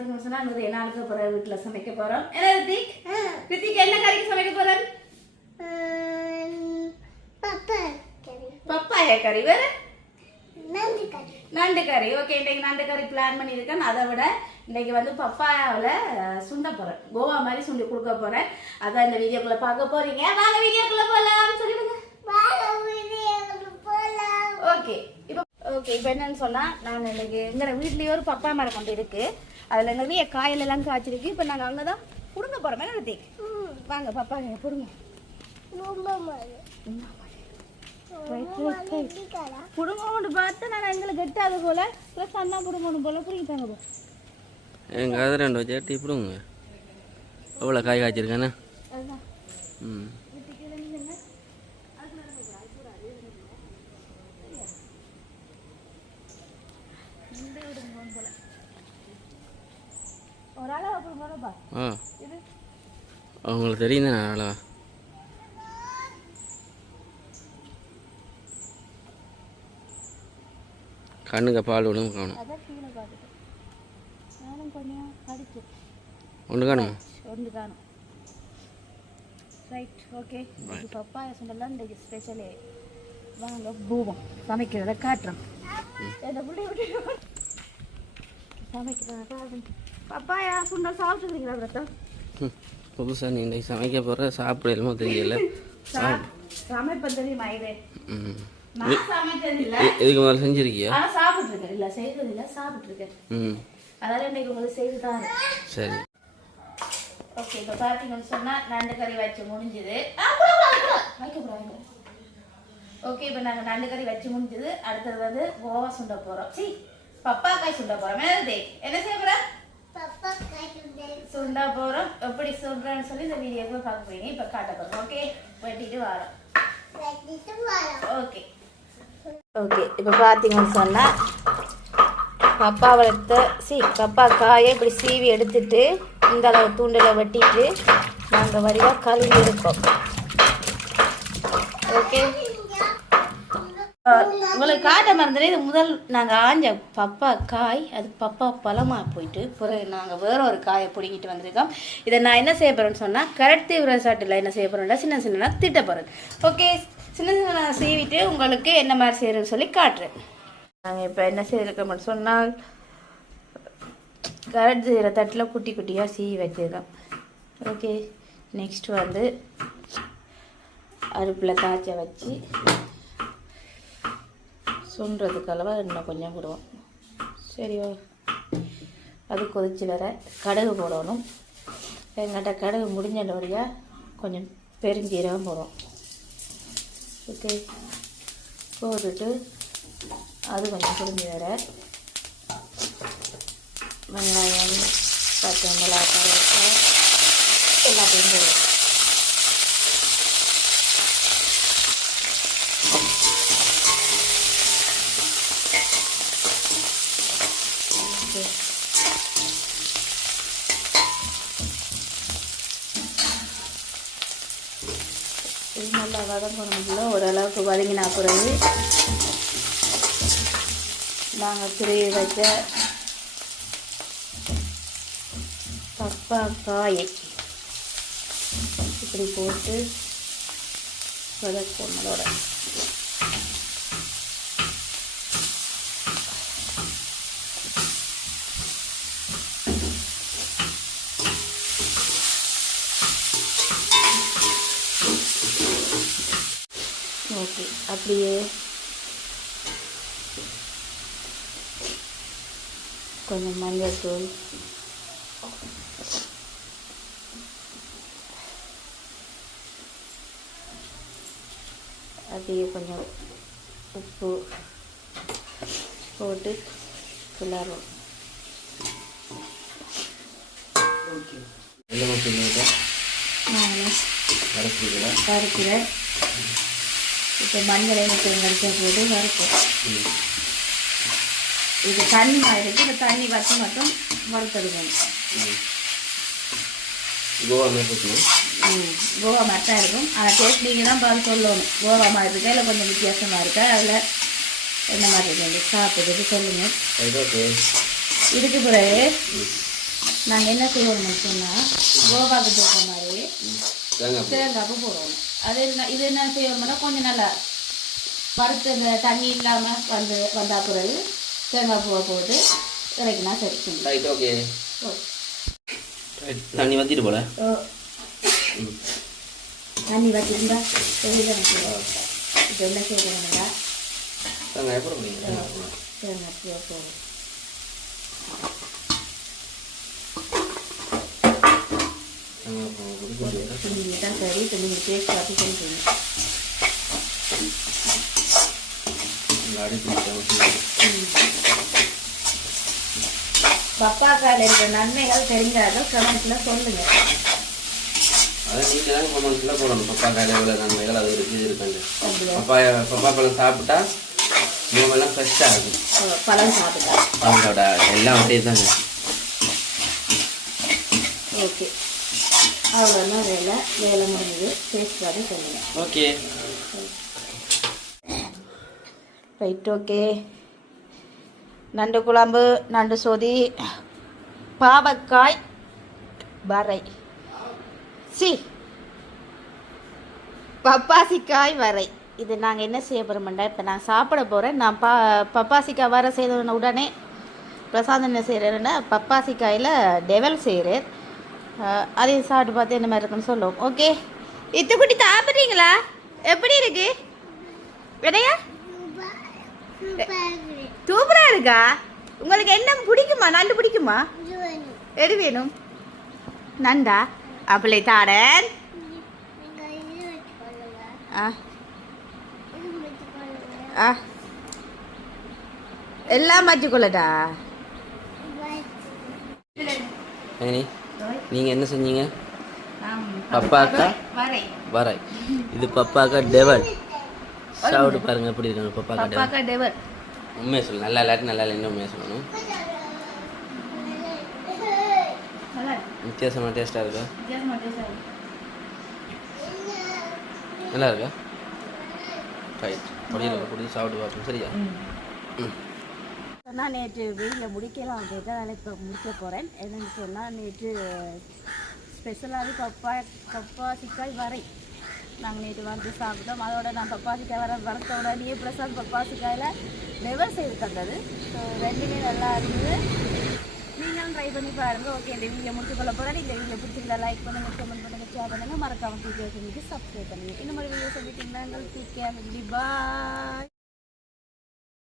இன்னைக்கு பார்த்தீங்கன்னு சொன்னா நிறைய நாளுக்கு அப்புறம் வீட்டில் சமைக்க போறோம். என்ன ரித்திக்? ரித்திக் என்ன கறிக்கு சமைக்க போறேன்? பப்பாயா கறி வேற? நண்டு கறி. ஓகே இன்னைக்கு நண்டு கறி பிளான் பண்ணியிருக்கேன். அதை விட இன்னைக்கு வந்து பப்பாயாவில் சுண்ட போறேன். கோவா மாதிரி சுண்டி கொடுக்க போறேன். அதான் இந்த வீடியோக்குள்ள பார்க்க போறீங்க. வாங்க வீடியோக்குள்ள போலாம். சொல்லிடுங்க ஓகே இப்போ ஓகே இப்போ என்னன்னு சொன்னால் நான் இன்னைக்கு எங்க வீட்லேயே ஒரு பப்பா மரம் கொண்டு இருக்குது அதுல நிறைய காயல் எல்லாம் காய்ச்சிருக்கு. இப்போ நாங்கள் அங்கே தான் புடுங்க போறோம் என்ன ரித்திக் வாங்க பப்பா புடுங்க. புடுங்கோன்னு பார்த்து நான் எங்களுக்கு கெட்டாது போல ப்ளஸ் அண்ணா புடுங்கணும் போல புடுங்கிட்டாங்க போ. எங்கள் அது ரெண்டு வச்சு எட்டி இப்படிங்க எவ்வளோ காய் காய்ச்சிருக்கேண்ணே அதுதான் ம் ரித்திக் இதுல நில்லுங்க. இந்த விடுங்க போல ஒரு ஆளா புடுங்கணும்ப்பா ஆ. அவங்களுக்கு தெரியுது நல்லா கண்ணுக்கு பால் விடும் காணும் ஒன்று காணுமா? ஒன்று காணும். ரைட் ஓகே பப்பாயா சொன்னலாம் இந்த ஸ்பெஷலே வாங்க பூவம். சமைக்கிறத காட்டுறோம். சமைக்கிறத பப்பாயா சுண்டல் சாப்பிட்டுக்கிறீங்களா பிரதா புதுசாக நீ இன்றைக்கி சமைக்க போகிற சாப்பிடலாமோ தெரியல. சமைப்பேன் தெரியுமா இது? இதுக்கு முதல்ல செஞ்சுருக்கியா? ஆனா சாப்பிட்டுருக்கேன். இல்ல செய்தது இல்ல சாப்பிட்டுருக்கேன். ம். அதனால இன்னைக்கு உங்களுக்கு செய்து தான் சரி. ஓகே இப்போ பார்த்தீங்கன்னு சொன்னா நண்டு கறி வச்சு முடிஞ்சுது. வைக்கக்கூடாது ஓகே இப்போ நாங்கள் நண்டு கறி வச்சு முடிஞ்சது. அடுத்தது வந்து கோவா சுண்ட போகிறோம் சி பப்பாக்காய் சுண்ட போகிறோம் என்ன செய்ய சுண்டா போகிறோம் எப்படி சுடுறோன்னு சொல்லி இந்த வீடியோக்கு பார்க்க போறீங்க. இப்போ காட்ட போகிறோம் ஓகே வெட்டிட்டு வரோம். ஓகே ஓகே இப்போ பார்த்தீங்கன்னு சொன்னால் பப்பா வளர்த்த சி பப்பா காயை இப்படி சீவி எடுத்துட்டு இந்த அளவு தூண்டில் வெட்டிட்டு நாங்கள் வடிவாக கழுவி இருக்கோம் ஓகே உங்களுக்கு காட்ட மறந்துட்டு இது முதல் நாங்கள் ஆஞ்ச பப்பா காய் அது பப்பா பழமாக போயிட்டு பிறகு நாங்கள் வேற ஒரு காயை பிடிங்கிட்டு வந்திருக்கோம். இதை நான் என்ன செய்ய போகிறேன்னு சொன்னால் கரெக்ட் விவசாயத்தில் என்ன செய்ய போகிறேன்னா சின்ன சின்ன திட்ட போகிறது ஓகே சின்ன சின்ன சீவிட்டு உங்களுக்கு என்ன மாதிரி செய்கிறேன்னு சொல்லி காட்டுறேன். நாங்கள் இப்போ என்ன செய்திருக்கோம்னு சொன்னால் கரட் செய்கிற தட்டில் குட்டி குட்டியாக சீவி வச்சுருக்கோம். ஓகே நெக்ஸ்ட் வந்து அடுப்பில் காய்ச்ச வச்சு சுண்டுறதுக்கு அளவாக இன்னும் கொஞ்சம் போடுவோம். சரி அது கொதிச்சு வர கடுகு போடணும். எங்கிட்ட கடுகு முடிஞ்சபடியாக கொஞ்சம் பெருஞ்சீரகம் போடுவோம். ஓகே. போட்டுட்டு அது கொஞ்சம் புரிஞ்சு வர வெங்காயம் பச்சை மிளகாய் எல்லாத்தையும் போடுவோம் ஓகே இது நல்லா வதங்கணும்ல ஓரளவுக்கு வதங்கினா பிறகு நாங்கள் திருவி வச்ச பப்பாக்காயை இப்படி போட்டு வதக்கும் அதோட. ஓகே அப்படியே. கொஞ்சம் மஞ்சள் தூள். அப்படியே கொஞ்சம் உப்பு போட்டு கிளறும் எல்லாம் இப்போ மஞ்சள் எனக்கு நடிக்க போட்டு வறுப்போம். இது தண்ணி மாதிரி இருக்கு. இந்த தண்ணி வச்சு மட்டும் வறுத்தெடுக்கணும். கோவா கோவா மாதிரி தான் இருக்கும். ஆனால் டேஸ்ட் நீங்கள் தான் பார்த்து சொல்லணும். கோவா மாதிரி இருக்கா? இல்லை கொஞ்சம் வித்தியாசமாக இருக்கா? அதில் என்ன மாதிரி இருக்கு? சாப்பிட்டுட்டு சொல்லுங்கள் இதுக்கு பிறகு நாங்கள் என்ன செய்வோம்னு சொன்னால் கோபாக்கு போடுற மாதிரி தேங்காய் தேங்காய்ப்பு போடுவோம். அது என்ன இது என்ன செய்யணும்னா கொஞ்சம் நல்லா வறுத்து இந்த தண்ணி இல்லாமல் வந்து வந்த பிறகு தேங்காய் பூவை போட்டு இறக்கினா சரி. ரைட் ஓகே ஓ. ரைட் தண்ணி வத்திட்டு போல? ஓ. தண்ணி வச்சிருந்தா தெரியல எனக்கு இப்போ என்ன செய்யணும்னா தேங்காய் போட முடியுங்க தேங்காய் பூவை போடும் தேங்காய் பூ போட்டு கொஞ்சம் விட்டா நீங்கள் தான் சரி இப்போ நீங்கள் டேஸ்ட் பார்த்து விட்டா பப்பாக்காயில் இருக்கிற நன்மைகள் தெரிஞ்சாலும் கமெண்ட்ஸில் சொல்லுங்கள். அதை நீங்கள் தான் கமெண்ட்ஸில் போடணும் பப்பா காயில் எவ்வளோ நன்மைகள் அது இருக்குது பப்பாய பப்பா பழம் சாப்பிட்டா முகமெல்லாம் ஃப்ரெஷ்ஷாக இருக்கும் பழம் சாப்பிட்டா. பழத்தோட எல்லாம் அப்படியே தாங்க ஓகே. அவ்வளோதான் வேலை. வேலை முடிஞ்சது. டேஸ்ட் பார்த்து சொல்லுங்கள் ஓகே. ரைட் ஓகே நண்டு குழம்பு நண்டு சொதி பாவக்காய் வரை. சி. பப்பாசிக்காய் வரை. இது நாங்கள் என்ன செய்ய போகிறோம்டா இப்போ நான் சாப்பிட போகிறேன் நான் பா பப்பாசிக்காய் வர செய்த உடனே பிரசாந்த் என்ன செய்கிறேன்னா பப்பாசிக்காயில் டெவல் செய்கிறேன் அதையும் சாப்பிட்டு பார்த்து என்ன மாதிரி இருக்குன்னு சொல்லுவோம். ஓகே இத்துக்குட்டி சாப்பிட்றீங்களா? எப்படி இருக்கு? விடையா சூப்பரா இருக்கா? உங்களுக்கு என்ன பிடிக்குமா? நண்டு பிடிக்குமா? எது வேணும்? நண்டா? அப்பளை தாடன் ஆ. ஆ. எல்லாம் வச்சுக்கொள்ளடா நீங்கள் என்ன செஞ்சீங்க? பப்பாக்கா? வரை இது பப்பாக்கா டெவல். சாப்பிட்டு பாருங்க எப்படி இருக்கு பப்பாக்கா டெவல். உண்மையை சொல்லு. நல்லா இல்லாட்டி நல்லா இல்லைன்னு உண்மையை சொல்லணும். வித்தியாசமான டேஸ்ட்டாக இருக்கா. நல்லா இருக்கா? ரைட் பொடியில் பிடிச்சி சாப்பிட்டு பார்ப்போம். சரியா? ம். நான் நேற்று வீட்டில் முடிக்கலாம் அப்படின்ட்டு நான் இப்போ முடிக்க போகிறேன் என்னென்னு சொன்னால் நேற்று ஸ்பெஷலாகவே பப்பா கப்பாசிக்காய் வரை நாங்கள் நேற்று வந்து சாப்பிட்டோம். அதோட நான் பப்பாசிக்காய் வர வறுத்த உடனே பிரசாத் பப்பாசிக்காயில் நெவர் செய்து தந்தது. ஸோ ரெண்டுமே நல்லா இருந்தது. நீங்களும் ட்ரை பண்ணி பாருங்கள் ஓகே இந்த வீடியோ முடிச்சு கொள்ள போகிறேன் இந்த வீடியோ பிடிச்சிருந்தா லைக் பண்ணுங்கள் கமெண்ட் பண்ணுங்கள் ஷேர் பண்ணுங்கள் மறக்காமல் வீடியோ செஞ்சு சப்ஸ்கிரைப் பண்ணுங்கள் இந்த மாதிரி வீடியோ சொல்லிட்டு இருந்தாங்க டிகே பாய்